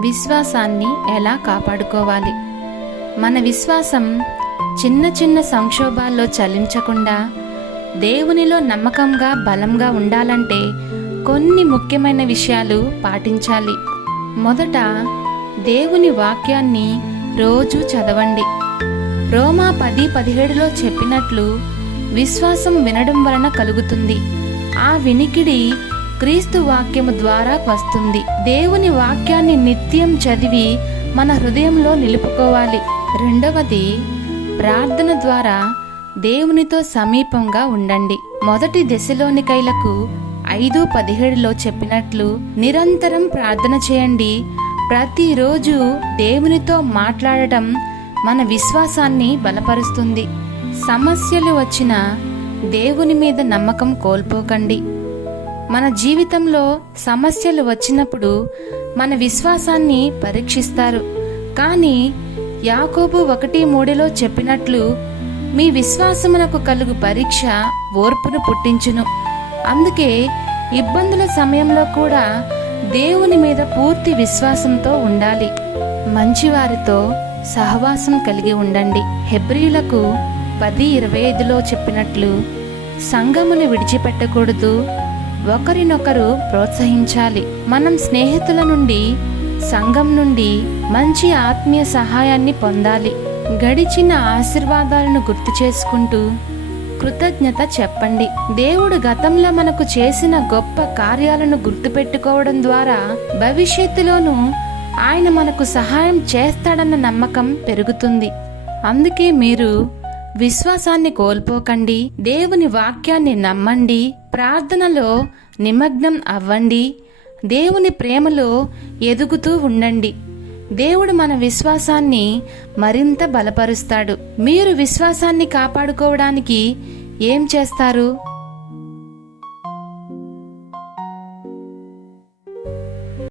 విశ్వాసాన్ని ఎలా కాపాడుకోవాలి? మన విశ్వాసం చిన్న చిన్న సంక్షోభాల్లో చలించకుండా దేవునిలో నమ్మకంగా బలంగా ఉండాలంటే కొన్ని ముఖ్యమైన విషయాలు పాటించాలి. మొదట దేవుని వాక్యాన్ని రోజు చదవండి. రోమా పది పదిహేడులో చెప్పినట్లు విశ్వాసం వినడం వలన కలుగుతుంది. ఆ వినికిడి క్రీస్తు వాక్యము ద్వారా వస్తుంది. దేవుని వాక్యాన్ని నిత్యం చదివి మన హృదయంలో నిలుపుకోవాలి. రెండవది ప్రార్థన ద్వారా దేవునితో సమీపంగా ఉండండి. మొదటి దశలోనికైలకు ఐదు పదిహేడులో చెప్పినట్లు నిరంతరం ప్రార్థన చేయండి. ప్రతిరోజు దేవునితో మాట్లాడటం మన విశ్వాసాన్ని బలపరుస్తుంది. సమస్యలు వచ్చిన దేవుని మీద నమ్మకం కోల్పోకండి. మన జీవితంలో సమస్యలు వచ్చినప్పుడు మన విశ్వాసాన్ని పరీక్షిస్తారు. కానీ యాకోబు ఒకటి మూడులో చెప్పినట్లు మీ విశ్వాసమునకు కలుగు పరీక్ష ఓర్పును పుట్టించును. అందుకే ఇబ్బందుల సమయంలో కూడా దేవుని మీద పూర్తి విశ్వాసంతో ఉండాలి. మంచివారితో సహవాసం కలిగి ఉండండి. హెబ్రియులకు పది ఇరవై ఐదులో చెప్పినట్లు సంఘమును విడిచిపెట్టకూడదు ఒకరినొకరు ప్రోత్సహించాలి. మనం స్నేహితుల నుండి సంఘం నుండి మంచి ఆత్మీయ సహాయాన్ని పొందాలి. గడిచిన ఆశీర్వాదాలను గుర్తు చేసుకుంటూ కృతజ్ఞత చెప్పండి. దేవుడు గతంలో మనకు చేసిన గొప్ప కార్యాలను గుర్తుపెట్టుకోవడం ద్వారా భవిష్యత్తులోనూ ఆయన మనకు సహాయం చేస్తాడన్న నమ్మకం పెరుగుతుంది. అందుకే మీరు విశ్వాసాన్ని కోల్పోకండి. దేవుని వాక్యాన్ని నమ్మండి. ప్రార్థనలో నిమగ్నం అవ్వండి. దేవుని ప్రేమలో ఎదుగుతూ ఉండండి. దేవుడు మన విశ్వాసాన్ని మరింత బలపరుస్తాడు. మీరు విశ్వాసాన్ని కాపాడుకోవడానికి ఏం చేస్తారు?